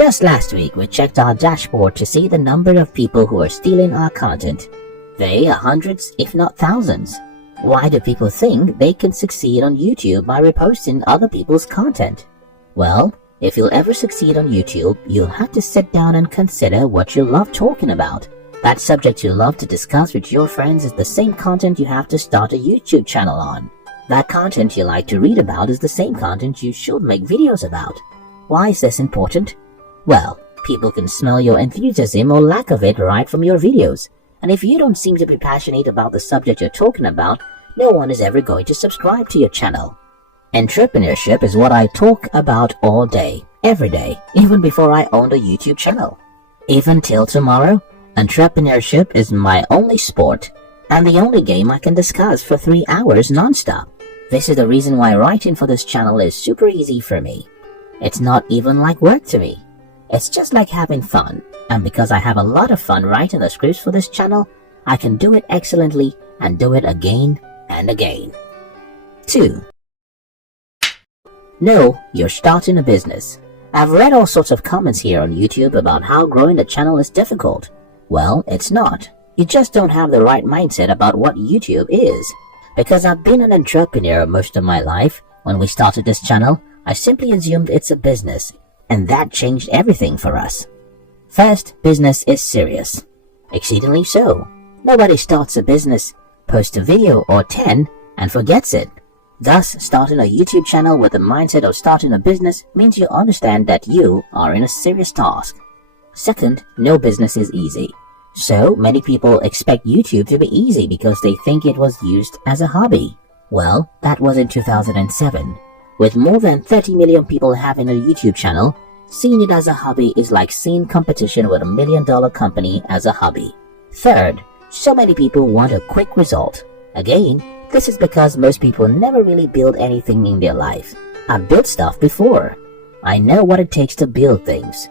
Just last week, we checked our dashboard to see the number of people who are stealing our content. They are hundreds, if not thousands. Why do people think they can succeed on YouTube by reposting other people's content? Well, if you'll ever succeed on YouTube, you'll have to sit down and consider what you love talking about. That subject you love to discuss with your friends is the same content you have to start a YouTube channel on. That content you like to read about is the same content you should make videos about. Why is this important? Well, people can smell your enthusiasm or lack of it right from your videos. And if you don't seem to be passionate about the subject you're talking about, no one is ever going to subscribe to your channel. Entrepreneurship is what I talk about all day, every day, even before I owned a YouTube channel. Even till tomorrow, entrepreneurship is my only sport and the only game I can discuss for 3 hours non-stop. This is the reason why writing for this channel is super easy for me. It's not even like work to me. It's just like having fun, and because I have a lot of fun writing the scripts for this channel, I can do it excellently and do it again and again. 2. No, you're starting a business. I've read all sorts of comments here on YouTube about how growing a channel is difficult. Well, it's not. You just don't have the right mindset about what YouTube is. Because I've been an entrepreneur most of my life, when we started this channel, I simply assumed it's a business. And that changed everything for us. First, business is serious. Exceedingly so. Nobody starts a business, posts a video or 10, and forgets it. Thus, starting a YouTube channel with the mindset of starting a business means you understand that you are in a serious task. Second, no business is easy. So, many people expect YouTube to be easy because they think it was used as a hobby. Well, that was in 2007. With more than 30 million people having a YouTube channel, seeing it as a hobby is like seeing competition with $1 million company as a hobby. Third, so many people want a quick result. Again, this is because most people never really build anything in their life. I've built stuff before. I know what it takes to build things.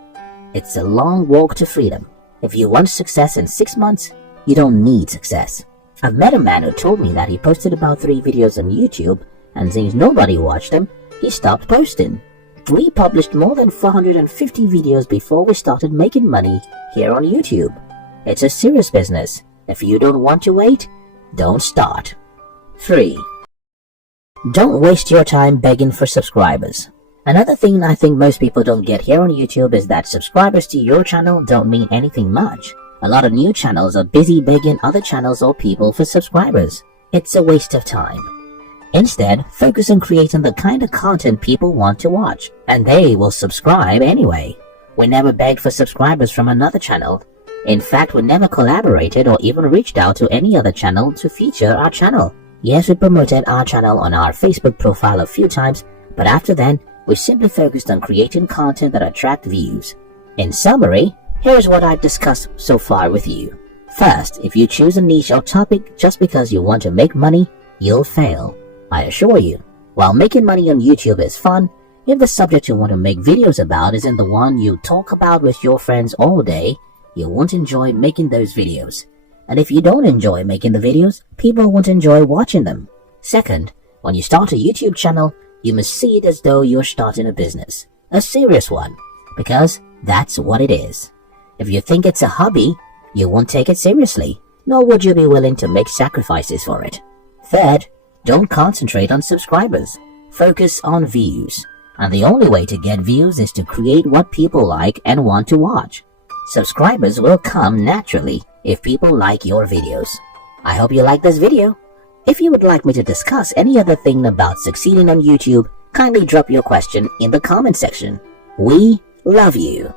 It's a long walk to freedom. If you want success in 6 months, you don't need success. I've met a man who told me that he posted about 3 videos on YouTube, and since nobody watched them, he stopped posting. We published more than 450 videos before we started making money here on YouTube. It's a serious business. If you don't want to wait, don't start. 3. Don't waste your time begging for subscribers. Another thing I think most people don't get here on YouTube is that subscribers to your channel don't mean anything much. A lot of new channels are busy begging other channels or people for subscribers. It's a waste of time. Instead, focus on creating the kind of content people want to watch, and they will subscribe anyway. We never begged for subscribers from another channel. In fact, we never collaborated or even reached out to any other channel to feature our channel. Yes, we promoted our channel on our Facebook profile a few times, but after then, we simply focused on creating content that attract views. In summary, here's what I've discussed so far with you. First, if you choose a niche or topic just because you want to make money, you'll fail. I assure you, while making money on YouTube is fun, if the subject you want to make videos about isn't the one you talk about with your friends all day, you won't enjoy making those videos. And if you don't enjoy making the videos, people won't enjoy watching them. Second, when you start a YouTube channel, you must see it as though you're starting a business. A serious one. Because that's what it is. If you think it's a hobby, you won't take it seriously, nor would you be willing to make sacrifices for it. Third, don't concentrate on subscribers. Focus on views. And the only way to get views is to create what people like and want to watch. Subscribers will come naturally if people like your videos. I hope you like this video. If you would like me to discuss any other thing about succeeding on YouTube, kindly drop your question in the comment section. We love you.